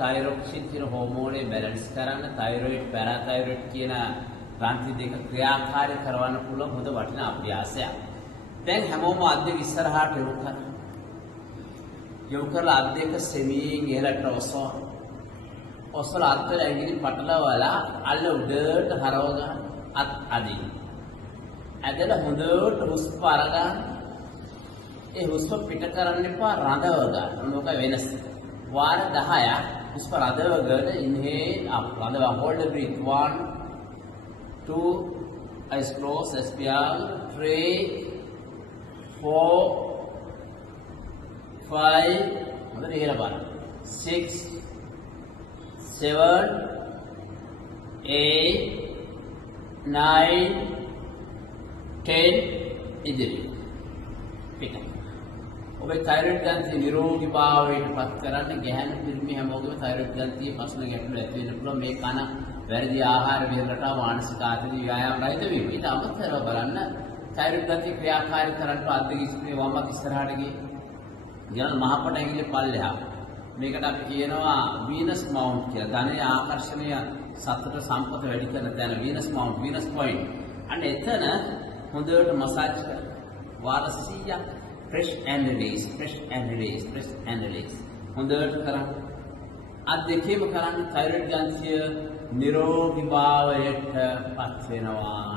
Thyroxine කියන හෝමෝනේ balance කරන්න thyroid පැරාතයිරොයිඩ් කියන ග්‍රන්ථි දෙක ක්‍රියාකාරී කරවන්න පුළුවන් හොඳ වටිනා අභ්‍යාසයක්. දැන් හැමෝම අත් දෙක ඉස්සරහට යොමු කරන්න. යොමු කරලා අත් දෙක සෙමියෙන් ඉහළට ඔසවලා අත් වල ඇඟිලි පටලවලා අල්ල උඩට හරව ගන්න අත් අදින්. ඇදලා හොඳට හුස්ම අරගන්න. ඒ හුස්ම පිට කරන්න එපා රඳව ගන්න. මොකද වෙනස. වාර 10ක් හුස්ම රඳවගෙන ඉන්හේල් up රඳව hold breath 1 2 eyes closed expire 3 4 5 හොඳට ඉහළ බලන්න 6 7 8 9 10 ඉදිරි පිට ඔබේ තයිරොයිඩ් ග්‍රන්ථිය නිරෝගී භාවයට පත් කරන්න ගැහැණු පිරිමි හැමෝගෙම තයිරොයිඩ් ග්‍රන්ථියේ ප්‍රශ්න ගැටලු ඇති වෙන්න පුළුවන් මේ කන වැරදි ආහාර විහරණට මානසික ආතතිය ව්‍යායාම රහිත වීම. ඊට අමතරව බලන්න තයිරොයිඩ් ග්‍රන්ථිය ක්‍රියාකාරී කරන්න අද්දක ඉස්ප්‍රේ වමක් ඉස්සරහට ගියේ. ඊළඟ මහපට ඇඟිලි පල්ලෙහා. මේකට අපි කියනවා වීනස් මවුන්ට් කියලා. ධනයේ ආකර්ෂණය සතුට සම්පත වැඩි කරන තැන වීනස් මවුන්ට් වීනස් පොයින්ට්. අන්න එතන හොඳට මසාජ් කරන්න. වාර 100ක් fresh and release, fresh and release, fresh and release. හොඳට කරන්න. අත් දෙකේම කරන්න තයිරොයිඩ් ග්‍රන්ථිය නිරෝගී භාවයට පත් වෙනවා